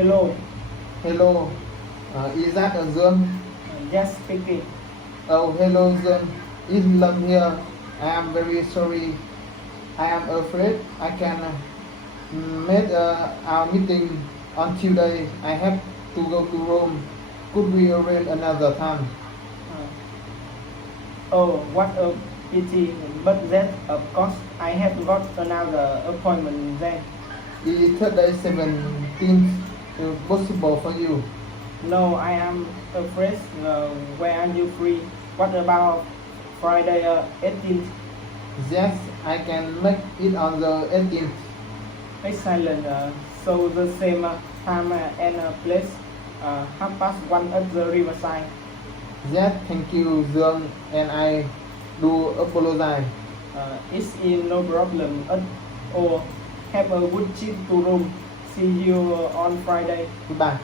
Hello. Hello. Is that a Dương? Yes, speaking. Oh, hello Dương. It's Lâm here. I am very sorry. I am afraid I can make our meeting on Tuesday. I have to go to Rome. Could we arrange another time? Oh, what a pity. But then, of course, I have got another appointment then. Is Thursday 17th possible for you? No, I am afraid. Where are you free? What about Friday 18th? Yes, I can make it on the 18th. Excellent. So the same time and place, 1:30 at the riverside. Yes, thank you Dương, and I do apologize. It's no problem at all. Have a good trip to Rome. See you on Friday. Goodbye.